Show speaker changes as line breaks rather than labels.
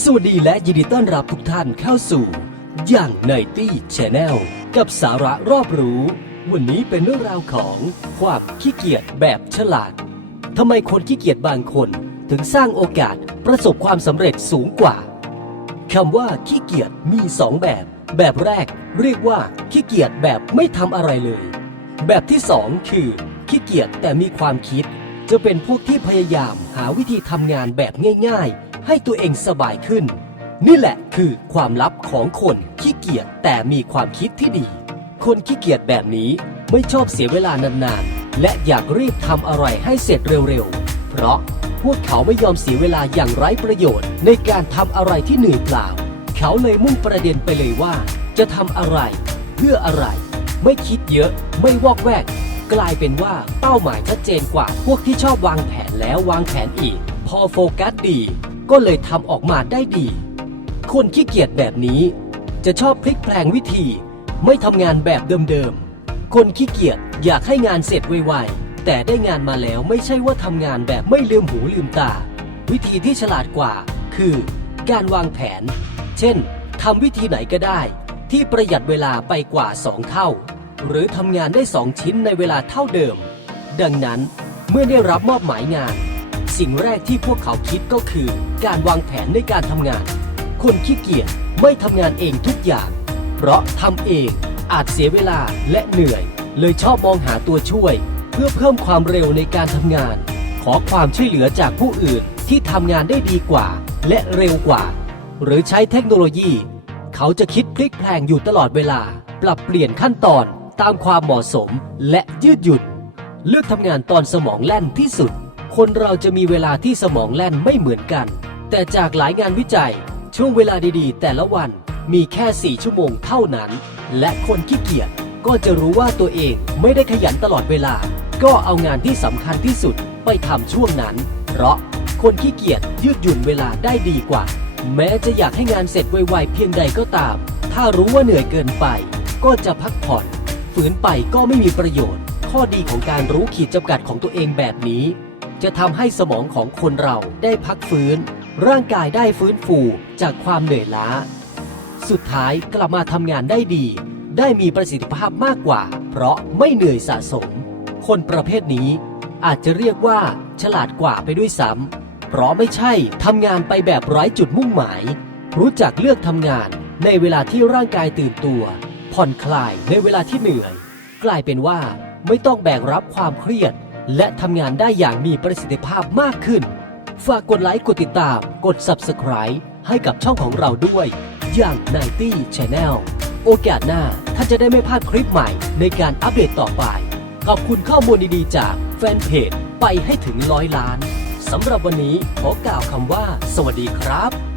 สวัสดีและยินดีต้อนรับทุกท่านเข้าสู่ อย่างไนตี้ชแนลกับสาระรอบรู้ วันนี้เป็นเรื่องราวของความขี้เกียจแบบฉลาดทำไมคนขี้เกียจบางคนถึงสร้างโอกาสประสบความสำเร็จสูงกว่าคำว่าขี้เกียจมีสองแบบ แบบแรกเรียกว่าขี้เกียจแบบไม่ทำอะไรเลย แบบที่สองคือขี้เกียจแต่มีความคิด จะเป็นพวกที่พยายามหาวิธีทำงานแบบง่ายๆ ให้ตัวเองสบายขึ้น นี่แหละคือความลับของคนขี้เกียจแต่มีความคิดที่ดี คนขี้เกียจแบบนี้ไม่ชอบเสียเวลานานๆ และอยากรีบทำอะไรให้เสร็จเร็วๆ เพราะพวกเขาไม่ยอมเสียเวลาอย่างไร้ประโยชน์ ในการทำอะไรที่เหนื่อยเปล่า เขาเลยมุ่งประเด็นไปเลยว่า จะทำอะไร เพื่ออะไร ไม่คิดเยอะไม่วอกแวก กลายเป็นว่าเป้าหมายชัดเจนกว่าพวกที่ชอบวางแผนแล้ววางแผนอีก พอโฟกัสดี ก็เลยทำออกมาได้ดี คนขี้เกียจแบบนี้ จะชอบพลิกแปลงวิธี ไม่ทำงานแบบเดิมๆ คนขี้เกียจอยากให้งานเสร็จไวๆ แต่ได้งานมาแล้วไม่ใช่ว่าทำงานแบบไม่ลืมหูลืมตา วิธีที่ฉลาดกว่า คือ การวางแผน เช่นทำวิธีไหนก็ได้ ที่ประหยัดเวลาไปกว่า2เท่า หรือทำงานได้2ชิ้นในเวลาเท่าเดิม ดังนั้นเมื่อได้รับมอบหมายงาน สิ่งแรกที่พวกเขาคิดก็คือ การวางแผนในการทำงาน คนขี้เกียจไม่ทำงานเองทุกอย่าง เพราะทำเองอาจเสียเวลาและเหนื่อย เลยชอบมองหาตัวช่วย เพื่อเพิ่มความเร็วในการทำงาน ขอความช่วยเหลือจากผู้อื่นที่ทำงานได้ดีกว่า และเร็วกว่า หรือใช้เทคโนโลยี เขาจะคิดพลิกแพลงอยู่ตลอดเวลา ปรับเปลี่ยนขั้นตอนตามความเหมาะสมและยืดหยุ่น เลือกทำงานตอนสมองแล่นที่สุด คนเราจะมีเวลาที่สมองแล่นไม่เหมือนกัน แต่จากหลายงานวิจัย ช่วงเวลาดีๆ แต่ละวันมีแค่ 4 ชั่วโมงเท่านั้น และคนขี้เกียจก็จะรู้ว่าตัวเองไม่ได้ขยันตลอดเวลา ก็เอางานที่สำคัญที่สุดไปทำช่วงนั้น เพราะคนขี้เกียจยืดหยุ่นเวลาได้ดีกว่า แม้จะอยากให้งานเสร็จไวๆเพียงใดก็ตาม ถ้ารู้ว่าเหนื่อยเกินไป ก็จะพักผ่อน ฝืนไปก็ไม่มีประโยชน์ ข้อดีของการรู้ขีดจำกัดของตัวเองแบบนี้ จะทำให้สมองของคนเราได้พักฟื้น ร่างกายได้ฟื้นฟูจากความเหนื่อยล้า สุดท้ายกลับมาทำงานได้ดี ได้มีประสิทธิภาพมากกว่า เพราะไม่เหนื่อยสะสม คนประเภทนี้ อาจจะเรียกว่า ฉลาดกว่าไปด้วยซ้ำเพราะไม่ใช่ทำงานไปแบบไร้จุดมุ่งหมาย รู้จักเลือกทำงานในเวลาที่ร่างกายตื่นตัว ผ่อนคลายในเวลาที่เหนื่อย กลายเป็นว่าไม่ต้องแบกรับความเครียด และทำงานได้อย่างมีประสิทธิภาพมากขึ้น ฝากกดไลค์ กดติดตาม กด Subscribe ให้กับช่องของเราด้วย อย่าง90 Channel โอกาสหน้าท่านจะได้ไม่พลาดคลิปใหม่ในการอัปเดตต่อไป ขอบคุณข้อมูลดีๆ จากแฟนเพจไปให้ถึงร้อยล้านสำหรับวันนี้ขอกล่าวคำว่า สวัสดีครับ